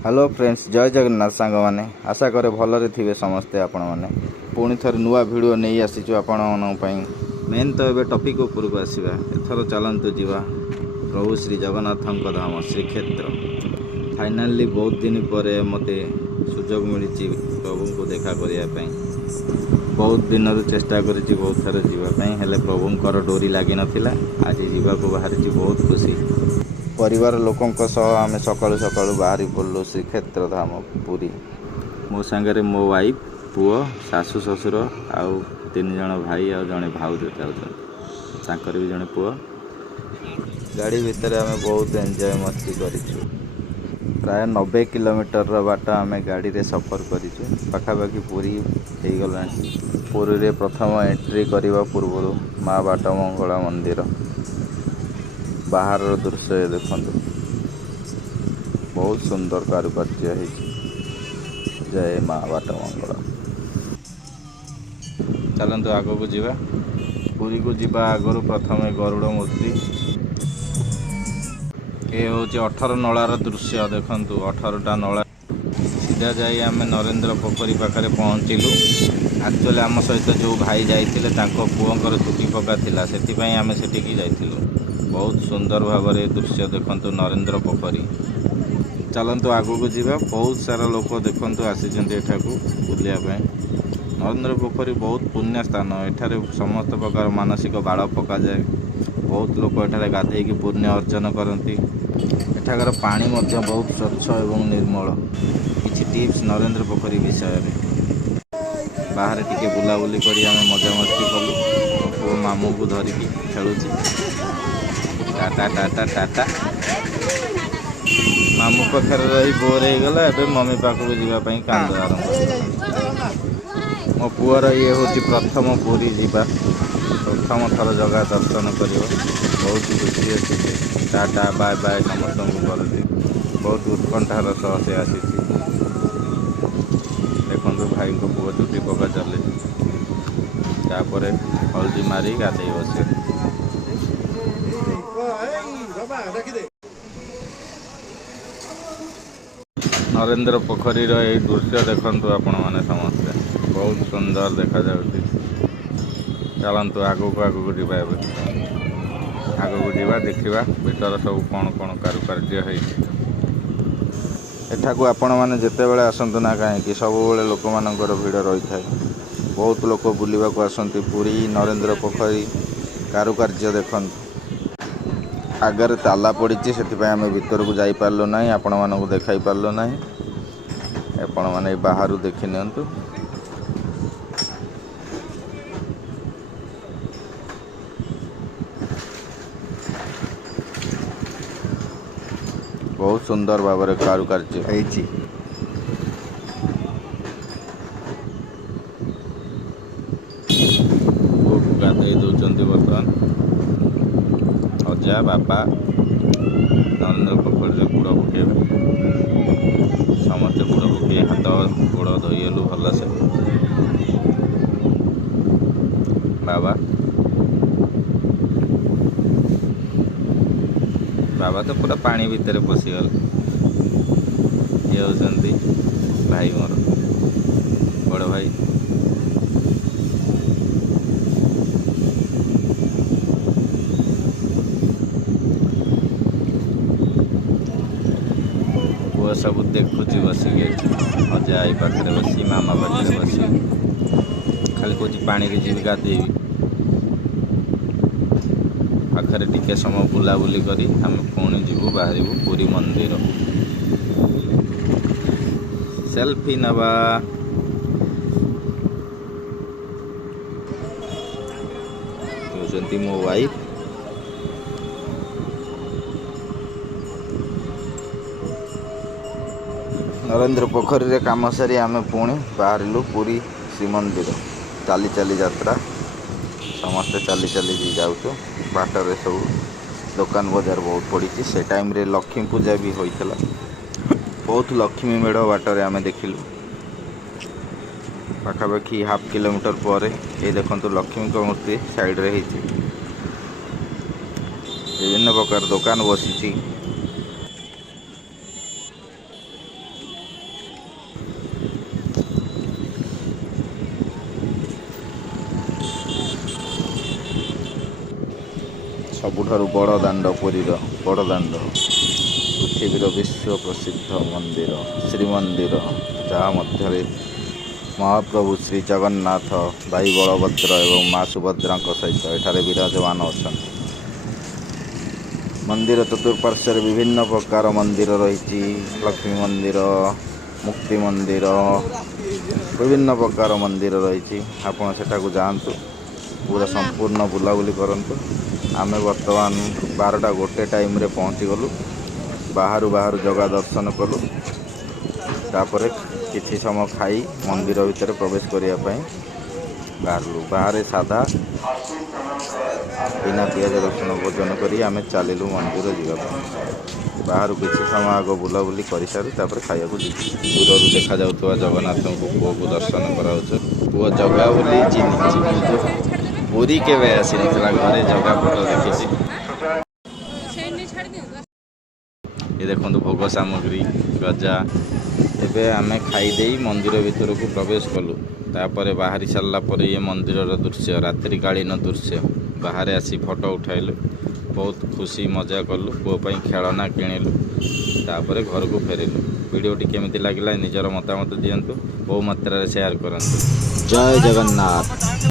Hello friends, जय जगन्नाथ सांग मैंने आशा करे भलरे थे समस्ते आपण मैंने पुणी थे नुआ भिड नहीं आसीचु आपण मेन तो ये टॉपिक उपरको आसवा एथर चलतु जीवा प्रभु श्री जगन्नाथ धाम श्रीक्षेत्र। फाइनाली बहुत दिन पर मते सुजोग मिली प्रभु को देखा करने बहुत दिन चेष्टा करी बहुत थर जावाई हेले प्रभुंर डोरी लगी नाला आज जावाक बाहरी बहुत खुशी परिवार लोकों आम सकालू सकालू बाहरी पड़लु श्रीक्षेत्र धाम पुरी। मो सांगे मो वाइफ पुओ शाशु शशुर आउ 3 जण भाई आ जड़े भाउज जाकर भी जड़े पुओ गाड़ी भितर आम बहुत एंजॉय मस्ती करूँ। प्राय 90 किलोमीटर बाट आम गाड़ी रे सफर करूँ पाखापाखि पुरी हो गला। पुरी रे प्रथम एंट्री करने पूर्व माँ बाट मंगला मंदिर बाहर दृश्य देखु बहुत सुंदर कारुकार्य है। जय माँ बाट मंगला। चलतु आग को जीवा पुरी को जीवा आगु प्रथम गरुड़ मूर्ति ये हूँ 18 नलार दृश्य देखु 18टा नला सीधा जाई आम नरेंद्र पोखरी पाखे पहुँचलु। एक्चुअली आम सहित जो भाई जाइए पुओं छुट्टी पका से आम सेठी जाइलु। बहुत सुंदर भाव दृश्य देखु नरेंद्र पोखरी। चलतु आग को जीवा बहुत सारा लोक देखु आसी बुलायापी। नरेंद्र पोखरी बहुत पुण्य स्थान एठारे समस्त प्रकार मानसिक बाड़ पक जाए। बहुत लोक एठारे गाधे पुण्य अर्जन करती। एठाकार पानी बहुत स्वच्छ एवं निर्मल। किछि टिप्स नरेंद्र पोखरी विषय में बाहर टिके बुलाबुली करी आम मजा मस्ती कलु। पुओ मामू को धरिकी खेलुची टाटा टाटा टाटा मामू पाखे रही बोर हो गला। एवं मम्मी पाखक जावाई कांद आरंभ। मो पुअर ये हूँ प्रथम पुरी जीवा प्रथम थर जगह दर्शन कर बहुत खुशी अच्छी। टाटा बाय बाय समस्त करती बहुत उत्कंठार सह से आसी देखु भाई को पुओ चुटी पका चले हल्दी मारी गाधे बसे। नरेंद्र पोखरी यही दृश्य देखु आपण मैंने समस्ते बहुत सुंदर देखा जाउछि। चलतु आगू को जीवा आगू को जीवा देखा भीतर सब कौन कौन कारुकार्य है। एठाकू आपण मैंने जिते बड़े आसतु ना कहीं सब लोक मानकर भिड़ रही था। बहुत लोक बुलवा को आसती पुरी नरेंद्र पोखरी कारुकार्य देखु आगर ताला पड़ी से आम भीतर को जाई पारलु ना आपण मानक देखाई पारलु ना। आपण मैंने बाहर देखी नियंतु बहुत सुंदर भाव में कारुकार्य है। गाधे दौरान बर्तमान अजा बापा नरेंद्र पोखरी बुड़ पके समस्ते बुड़ पके हाथ गोड़ धोईलु भल से बाबा बाबा तो पूरा पानी भितर पशिगल। ये होती भाई मोर बड़ भाई पुओ सब देखुची बसिक अजा आई पाखे बसी मामा पाखे बसी खाली कौच पानी रे जी गाधेबी पाखरे टिके समय बुलाबुली करी आम पुणी जीवु बाहर पुरी मंदिर सेल्फी नवा। मो वाइफ नरेंद्र पोखरी रे काम सारी आम पुणी बाहरलु पुरी श्रीमंदिर चाली चाली यात्रा समस्ते चाली चाली जाऊँ। बाटर सब दुकान बजार बहुत पड़ी से टाइम रे लक्ष्मी पूजा भी होता बहुत लक्ष्मी मेढ़ बाटर आम देखिलु। पाखापाखि हाफ किलोमीटर पर ये देखु लक्ष्मी मूर्ति साइड रे विभिन्न प्रकार दुकान बसी ସବୁଠାରୁ ବଡ଼ ଦାଣ୍ଡ ପୁରୀର ବଡ଼ ଦାଣ୍ଡ ପୃଥିବୀର ବିଶ୍ୱ ପ୍ରସିଦ୍ଧ ମନ୍ଦିର ଶ୍ରୀମନ୍ଦିର, ଯାହା ମଧ୍ୟରେ ମହାପ୍ରଭୁ ଶ୍ରୀ ଜଗନ୍ନାଥ, ଭାଇ ବଳଭଦ୍ର ଏବଂ ମା ସୁଭଦ୍ରାଙ୍କ ସହିତ ଏଠାରେ ବିରାଜମାନ ଅଛନ୍ତି। ମନ୍ଦିର ଚତୁଃପାର୍ଶ୍ୱରେ ବିଭିନ୍ନ ପ୍ରକାର ମନ୍ଦିର ରହିଛି। ଲକ୍ଷ୍ମୀ ମନ୍ଦିର, ମୁକ୍ତି ମନ୍ଦିର, ବିଭିନ୍ନ ପ୍ରକାର ମନ୍ଦିର ରହିଛି। ଆପଣ ସେଠାକୁ ଯାଆନ୍ତୁ, ପୁରା ସମ୍ପୂର୍ଣ୍ଣ ବୁଲାବୁଲି କରନ୍ତୁ। ଆମେ ବର୍ତ୍ତମାନ 12ଟା ଟାଇମ୍ରେ ପହଞ୍ଚିଗଲୁ। ବାହାରୁ ଜଗା ଦର୍ଶନ କଲୁ। ତାପରେ କିଛି ସମୟ ଖାଇ ମନ୍ଦିର ଭିତରେ ପ୍ରବେଶ କରିବା ପାଇଁ ବାହାରିଲୁ। ବାହାରେ ସାଧା ବିନା ପିଆଜ ରସୁଣ ଭୋଜନ କରି ଆମେ ଚାଲିଲୁ ମନ୍ଦିର ଯିବା ପାଇଁ। ବାହାରୁ କିଛି ସମୟ ଆଗ ବୁଲାବୁଲି କରିସାରି ତାପରେ ଖାଇବାକୁ ଯିବୁ। ଦୂରରୁ ଦେଖାଯାଉଥିବା ଜଗନ୍ନାଥଙ୍କୁ ପୁଅକୁ ଦର୍ଶନ କରାଯାଉଛି। ପୁଅ ଜଗା ବୋଲି ଚିହ୍ନିଛି, କିନ୍ତୁ ପୁରୀ କେବେ ଆସିନଥିଲା। ଘରେ ଜଗା ଫଟୋ ଦେଖିଛି। ଏ ଦେଖନ୍ତୁ ଭୋଗ ସାମଗ୍ରୀ, ଗଜା। ଏବେ ଆମେ ଖାଇଦେଇ ମନ୍ଦିର ଭିତରକୁ ପ୍ରବେଶ କଲୁ। ତାପରେ ବାହାରି ସାରିଲା ପରେ ଇଏ ମନ୍ଦିରର ଦୃଶ୍ୟ, ରାତ୍ରିକାଳୀନ ଦୃଶ୍ୟ। ବାହାରେ ଆସି ଫଟୋ ଉଠାଇଲୁ, ବହୁତ ଖୁସି ମଜା କଲୁ। ପୁଅ ପାଇଁ ଖେଳନା କିଣିଲୁ, ତାପରେ ଘରକୁ ଫେରିଲୁ। ଭିଡ଼ିଓଟି କେମିତି ଲାଗିଲା ନିଜର ମତାମତ ଦିଅନ୍ତୁ, ବହୁ ମାତ୍ରାରେ ସେୟାର କରନ୍ତୁ। ଜୟ ଜଗନ୍ନାଥ।